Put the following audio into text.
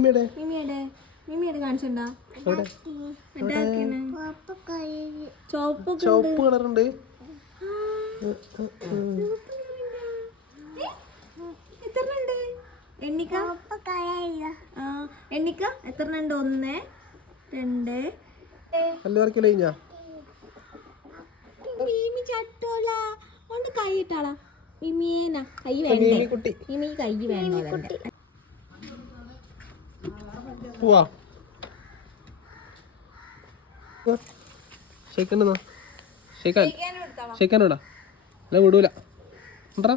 മിമിയുടെ കാണിച്ചിട്ടുണ്ടോ? ചുവപ്പ് കളറുണ്ട്. എത്രണ്ട് എണ്ണിക്ക? എണ്ണിക്ക എത്രണ്ട്? 1 2 മിമി ചട്ടോല ഒന്ന് കൈ ഇട്ടാളാ. മിമിയേനാ കൈ വേണ്ടേ? മിമി കൈ വേണ്ടോ? പോവാ ഷെയ്ക്കാനോടാ അല്ല വിടൂല. കൊണ്ടറാ